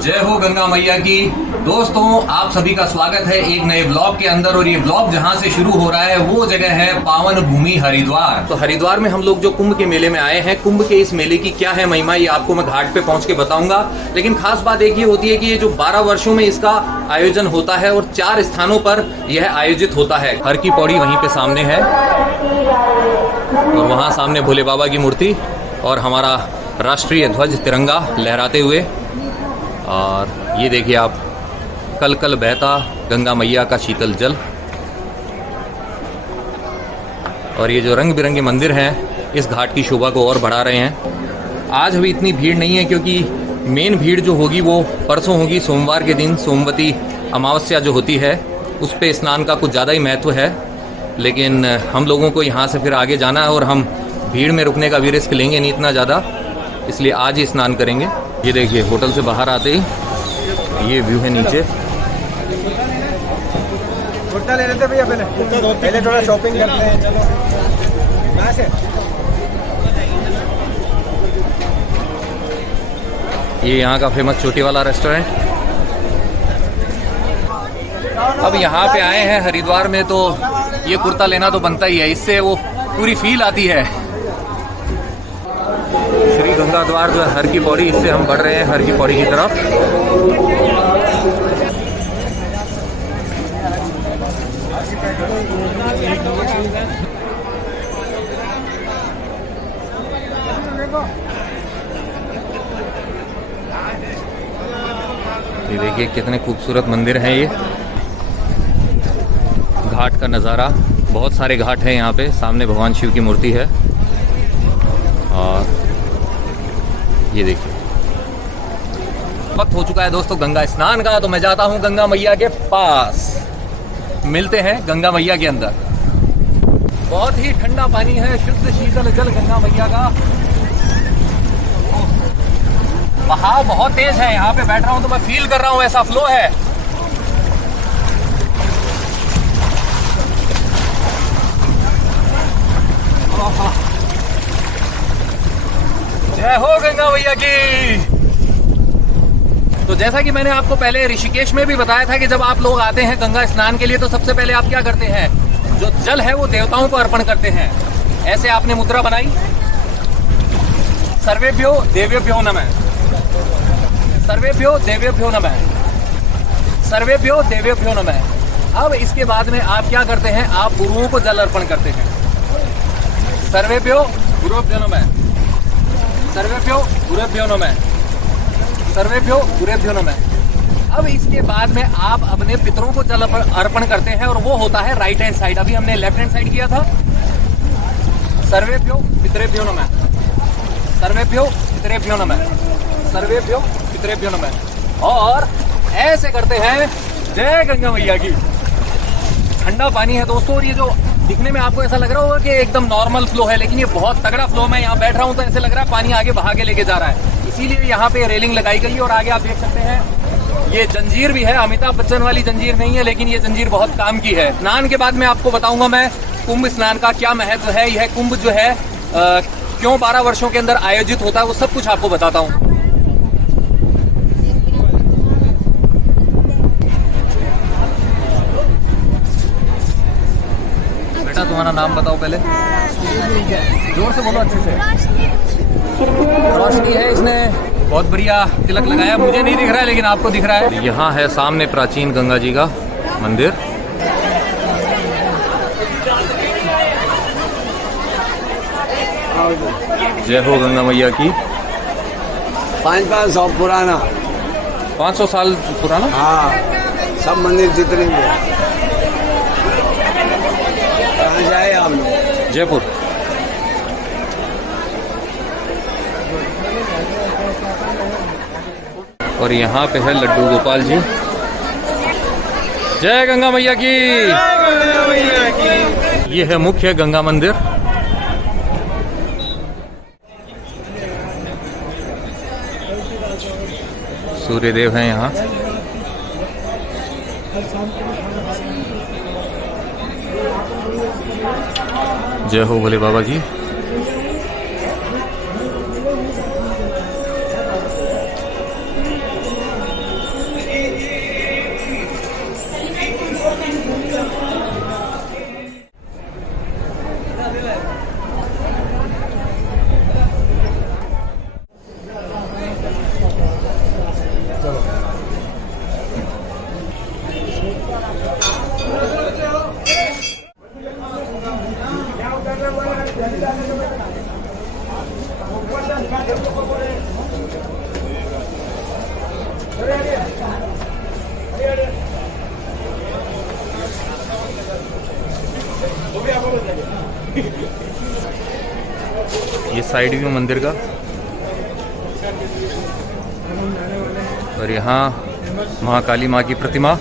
जय हो गंगा मैया की। दोस्तों, आप सभी का स्वागत है एक नए ब्लॉग के अंदर। और ये ब्लॉग जहां से शुरू हो रहा है वो जगह है पावन भूमि हरिद्वार। तो हरिद्वार में हम लोग जो कुंभ के मेले में आए हैं, कुंभ के इस मेले की क्या है महिमा, ये आपको मैं घाट पे पहुंच के बताऊंगा। लेकिन खास बात एक ये होती है कि ये जो 12 वर्षों में इसका आयोजन होता है और 4 स्थानों पर यह आयोजित होता है। हर की पौड़ी वहीं पे सामने है और वहां सामने भोले बाबा की मूर्ति और हमारा राष्ट्रीय ध्वज तिरंगा लहराते हुए। और ये देखिए आप, कल कल बहता गंगा मैया का शीतल जल। और ये जो रंग बिरंगे मंदिर हैं इस घाट की शोभा को और बढ़ा रहे हैं। आज अभी इतनी भीड़ नहीं है क्योंकि मेन भीड़ जो होगी वो परसों होगी, सोमवार के दिन सोमवती अमावस्या जो होती है उस पे स्नान का कुछ ज़्यादा ही महत्व है। लेकिन हम लोगों को यहाँ से फिर आगे जाना है और हम भीड़ में रुकने का भी रिस्क लेंगे नहीं इतना ज़्यादा, इसलिए आज ही स्नान करेंगे। ये देखिए, होटल से बाहर आते ही ये व्यू है नीचे। भुट्टा ले लेते भैया, पहले थोड़ा शॉपिंग करते हैं। चलो कहाँ से? ये यहाँ का फेमस चोटी वाला रेस्टोरेंट। अब यहाँ पे आए हैं हरिद्वार में तो ये कुर्ता लेना तो बनता ही है, इससे वो पूरी फील आती है। श्री गंगा द्वार जो है हर की पौड़ी, इससे हम बढ़ रहे हैं हर की पौड़ी की तरफ। ये देखिए कितने खूबसूरत मंदिर हैं। ये घाट का नज़ारा, बहुत सारे घाट हैं यहाँ पे। सामने भगवान शिव की मूर्ति है और ये देखिए वक्त हो चुका है दोस्तों गंगा स्नान का। तो मैं जाता हूँ गंगा मैया के पास, मिलते हैं गंगा मैया के अंदर। बहुत ही ठंडा पानी है, शुद्ध शीतल जल गंगा मैया का। बहाव बहुत तेज है, यहाँ पे बैठ रहा हूँ तो मैं फील कर रहा हूँ ऐसा फ्लो है। जय हो गंगा मैया की। तो जैसा कि मैंने आपको पहले ऋषिकेश में भी बताया था कि जब आप लोग आते हैं गंगा स्नान के लिए तो सबसे पहले आप क्या करते हैं, जो जल है वो देवताओं को अर्पण करते हैं। ऐसे आपने मुद्रा बनाई, सर्वेभ्यो देवेभ्यो नमः, सर्वेभ्यो देवेभ्यो नमः, सर्वेभ्यो देवेभ्यो नमः। अब इसके बाद में आप क्या करते हैं, आप गुरुओं को जल अर्पण करते हैं। सर्वेभ्यो गुरुभ्यो नमः, सर्वेभ्यो गुरुभ्यो नमः, सर्वेभ्यो गुरुभ्यो नमः। अब इसके बाद में आप अपने पितरों को जल अर्पण करते हैं और वो होता है राइट हैंड साइड। अभी हमने लेफ्ट हैंड साइड किया था। सर्वेभ्यो पितरेभ्यो नमः, सर्वेभ्यो पितरेभ्यो नमः, सर्वेभ्यो पितरेभ्यो नमः। और ऐसे करते हैं जय गंगा मैया की। ठंडा पानी है दोस्तों, और ये जो दिखने में आपको ऐसा लग रहा होगा कि एकदम नॉर्मल फ्लो है, लेकिन ये बहुत तगड़ा फ्लो। मैं यहाँ बैठ रहा हूँ तो ऐसे लग रहा है पानी आगे बहा के लेके जा रहा है। इसीलिए यहाँ पे रेलिंग लगाई गई है। और आगे आप देख सकते हैं ये जंजीर भी है, अमिताभ बच्चन वाली जंजीर नहीं है, लेकिन ये जंजीर बहुत काम की है। स्नान के बाद में आपको बताऊंगा मैं कुंभ स्नान का क्या महत्व है। यह कुंभ जो है क्यों 12 वर्षों के अंदर आयोजित होता है, वो सब कुछ आपको बताता हूँ। बेटा तुम्हारा नाम बताओ पहले, जोर से बोलो, अच्छे से। रोशनी है, इसने बहुत बढ़िया तिलक लगाया। मुझे नहीं दिख रहा है लेकिन आपको दिख रहा है। यहाँ है सामने प्राचीन गंगा जी का मंदिर। जय हो गंगा मैया की। 500 पुराना, 500 साल पुराना। हाँ, सब मंदिर जितने भी। कहाँ जाए आप लोग? जयपुर। और यहाँ पे है लड्डू गोपाल जी। जय गंगा मैया की। ये है मुख्य गंगा मंदिर। सूर्यदेव हैं यहाँ। जय हो भोले बाबा की। ये साइड व्यू मंदिर का, और यहाँ महाकाली माँ की प्रतिमा।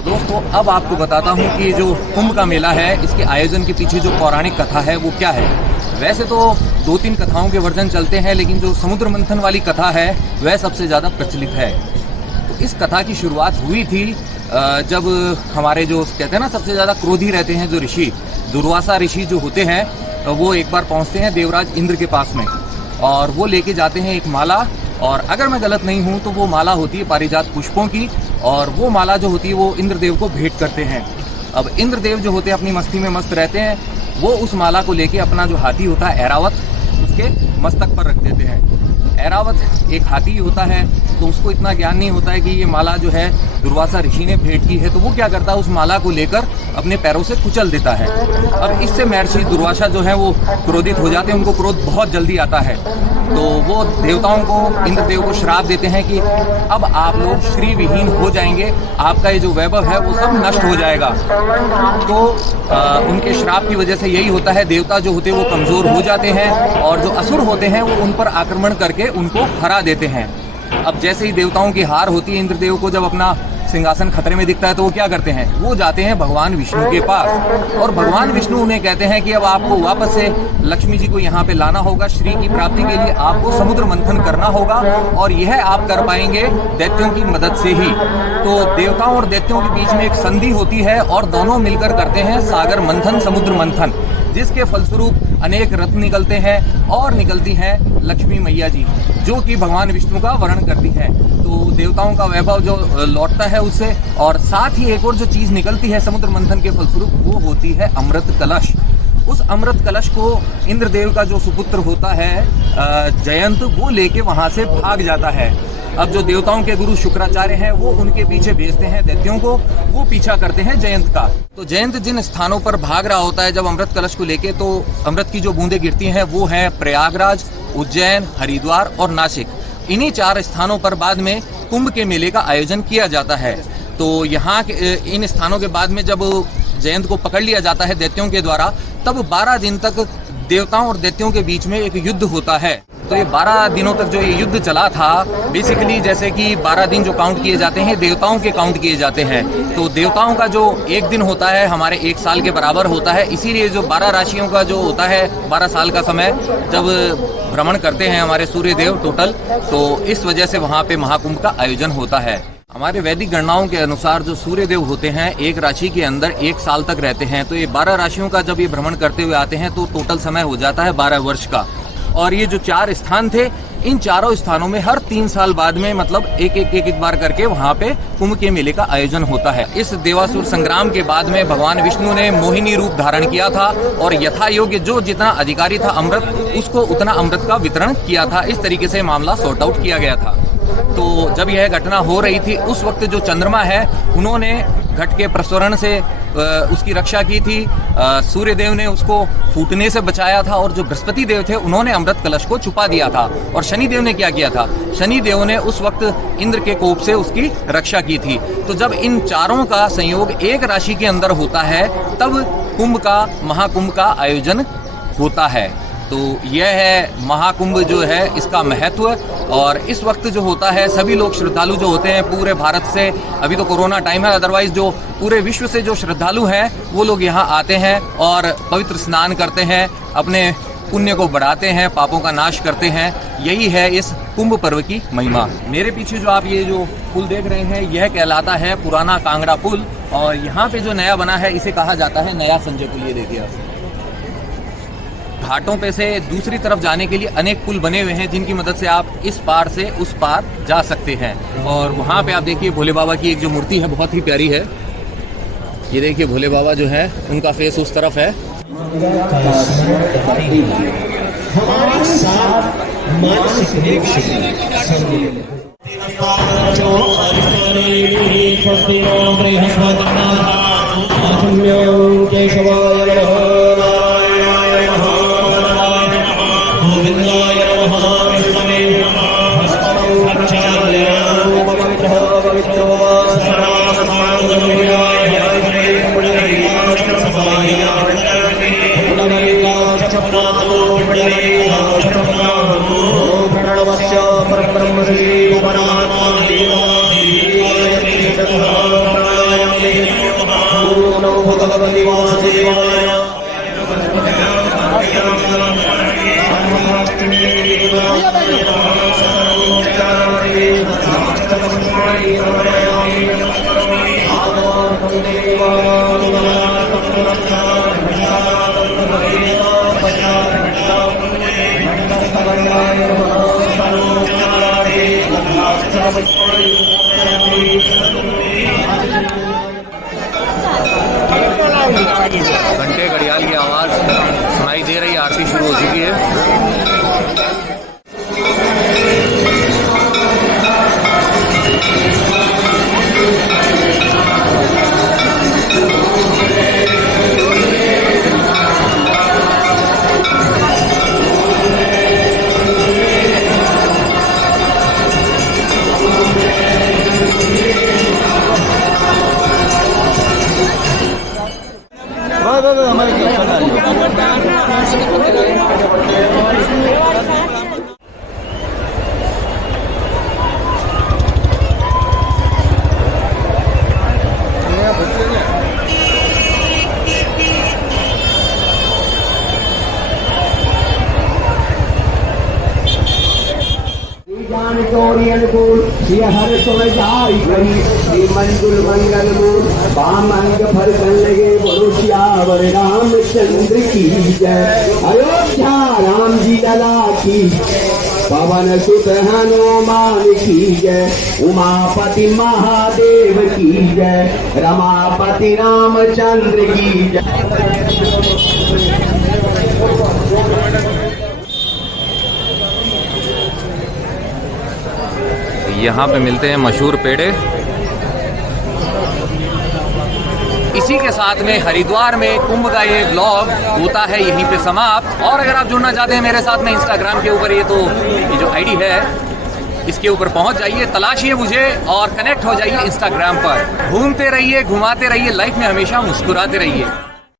दोस्तों अब आपको बताता हूँ कि जो कुंभ का मेला है इसके आयोजन के पीछे जो पौराणिक कथा है वो क्या है। वैसे तो 2-3 कथाओं के वर्जन चलते हैं, लेकिन जो समुद्र मंथन वाली कथा है वह सबसे ज़्यादा प्रचलित है। तो इस कथा की शुरुआत हुई थी जब हमारे जो कहते हैं ना सबसे ज़्यादा क्रोधी रहते हैं जो ऋषि, दुर्वासा ऋषि जो होते हैं, वो एक बार पहुँचते हैं देवराज इंद्र के पास में, और वो लेके जाते हैं एक माला। और अगर मैं गलत नहीं हूँ तो वो माला होती है पारिजात पुष्पों की, और वो माला जो होती है वो इंद्रदेव को भेंट करते हैं। अब इंद्रदेव जो होते हैं अपनी मस्ती में मस्त रहते हैं, वो उस माला को लेके अपना जो हाथी होता है ऐरावत, उसके मस्तक पर रख देते हैं। ऐरावत एक हाथी होता है, तो उसको इतना ज्ञान नहीं होता है कि ये माला जो है दुर्वासा ऋषि ने भेंट की है, तो वो क्या करता है उस माला को लेकर अपने पैरों से कुचल देता है। अब इससे महर्षि दुर्वासा जो है वो क्रोधित हो जाते हैं, उनको क्रोध बहुत जल्दी आता है, तो वो देवताओं को, इंद्रदेव को श्राप देते हैं कि अब आप लोग श्री विहीन हो जाएंगे, आपका ये जो वैभव है वो सब नष्ट हो जाएगा। तो उनके श्राप की वजह से यही होता है, देवता जो होते हैं वो कमजोर हो जाते हैं, और जो असुर होते हैं वो उन पर आक्रमण करके उनको हरा देते हैं। अब जैसे ही देवताओं की हार होती है, इंद्रदेव को जब अपना सिंहासन खतरे में दिखता है तो वो क्या करते हैं, वो जाते हैं भगवान विष्णु के पास, और भगवान विष्णु उन्हें कहते हैं कि अब आपको वापस से लक्ष्मी जी को यहाँ पे लाना होगा। श्री की प्राप्ति के लिए आपको समुद्र मंथन करना होगा, और यह आप कर पाएंगे दैत्यों की मदद से ही। तो देवताओं और दैत्यों के बीच में एक संधि होती है, और दोनों मिलकर करते हैं सागर मंथन, समुद्र मंथन, जिसके फलस्वरूप अनेक रत्न निकलते हैं, और निकलती हैं लक्ष्मी मैया जी, जो कि भगवान विष्णु का वर्णन करती है। तो देवताओं का वैभव जो लौटता है उससे, और साथ ही एक और जो चीज निकलती है समुद्र मंथन के फलस्वरूप, वो होती है अमृत कलश। उस अमृत कलश को इंद्रदेव का जो सुपुत्र होता है जयंत, वो लेके वहां से भाग जाता है। अब जो देवताओं के गुरु शुक्राचार्य हैं वो उनके पीछे भेजते हैं दैत्यों को, वो पीछा करते हैं जयंत का। तो जयंत जिन स्थानों पर भाग रहा होता है जब अमृत कलश को लेके, तो अमृत की जो बूंदें गिरती हैं वो है प्रयागराज, उज्जैन, हरिद्वार और नासिक। इन्हीं 4 स्थानों पर बाद में कुंभ के मेले का आयोजन किया जाता है। तो यहाँ के इन स्थानों के बाद में जब जयंत को पकड़ लिया जाता है दैत्यों के द्वारा, तब 12 दिन तक देवताओं और दैत्यों के बीच में एक युद्ध होता है। तो ये 12 दिनों तक जो ये युद्ध चला था, बेसिकली जैसे कि 12 दिन जो काउंट किए जाते हैं देवताओं के काउंट किए जाते हैं। तो देवताओं का जो एक दिन होता है हमारे 1 साल के बराबर होता है, इसीलिए जो 12 राशियों का जो होता है 12 साल का समय जब भ्रमण करते हैं हमारे सूर्य देव टोटल, तो इस वजह से वहाँ पे महाकुंभ का आयोजन होता है। हमारे वैदिक गणनाओं के अनुसार जो सूर्य देव होते हैं एक राशि के अंदर 1 साल तक रहते हैं। तो ये 12 राशियों का जब ये भ्रमण करते हुए आते हैं तो टोटल समय हो जाता है 12 वर्ष का। और ये जो 4 स्थान थे, इन चारों स्थानों में हर 3 साल बाद में मतलब एक बार करके वहाँ पे कुंभ के मेले का आयोजन होता है। इस देवासुर संग्राम के बाद में भगवान विष्णु ने मोहिनी रूप धारण किया था, और यथा योग्य जो जितना अधिकारी था अमृत, उसको उतना अमृत का वितरण किया था। इस तरीके से मामला सॉर्ट आउट किया गया था। तो जब यह घटना हो रही थी उस वक्त जो चंद्रमा है उन्होंने घट के प्रसरण से उसकी रक्षा की थी। सूर्य देव ने उसको फूटने से बचाया था, और जो बृहस्पति देव थे उन्होंने अमृत कलश को छुपा दिया था। और शनि देव ने क्या किया था, शनि देव ने उस वक्त इंद्र के कोप से उसकी रक्षा की थी। तो जब इन चारों का संयोग एक राशि के अंदर होता है तब कुंभ का, महाकुंभ का आयोजन होता है। तो यह है महाकुंभ जो है इसका महत्व। और इस वक्त जो होता है सभी लोग श्रद्धालु जो होते हैं पूरे भारत से, अभी तो कोरोना टाइम है, अदरवाइज जो पूरे विश्व से जो श्रद्धालु हैं वो लोग यहाँ आते हैं और पवित्र स्नान करते हैं, अपने पुण्य को बढ़ाते हैं, पापों का नाश करते हैं। यही है इस कुंभ पर्व की महिमा। मेरे पीछे जो आप ये जो पुल देख रहे हैं यह कहलाता है पुराना कांगड़ा पुल, और यहाँ पे जो नया बना है इसे कहा जाता है नया संजय पुल। ये देखिए आप, घाटों पे से दूसरी तरफ जाने के लिए अनेक पुल बने हुए हैं जिनकी मदद से आप इस पार से उस पार जा सकते हैं। और वहाँ पे आप देखिए भोले बाबा की एक जो मूर्ति है बहुत ही प्यारी है। ये देखिए भोले बाबा जो है उनका फेस उस तरफ है। हमारे साथ मानसिक रूप से केशवाय घंटे घड़ियाल की आवाज सुनाई दे रही है। आरती शुरू हो चुकी है। हर समय जाई करी श्री मंजुल मंगल मूल बाम अंग फल लगे बड़ोसिया वर रामचंद्र की जय। अयोध्या राम जी लला की पवन सुत हनुमान की जय। उमापति महादेव की जय। रमापति रामचंद्र की जय। यहाँ पे मिलते हैं मशहूर पेड़े। इसी के साथ में हरिद्वार में कुंभ का ये ब्लॉग होता है यहीं पे समाप्त। और अगर आप जुड़ना चाहते हैं मेरे साथ में इंस्टाग्राम के ऊपर, ये जो आईडी है इसके ऊपर पहुंच जाइए, तलाशिए मुझे और कनेक्ट हो जाइए इंस्टाग्राम पर। घूमते रहिए, घुमाते रहिए, लाइफ में हमेशा मुस्कुराते रहिए।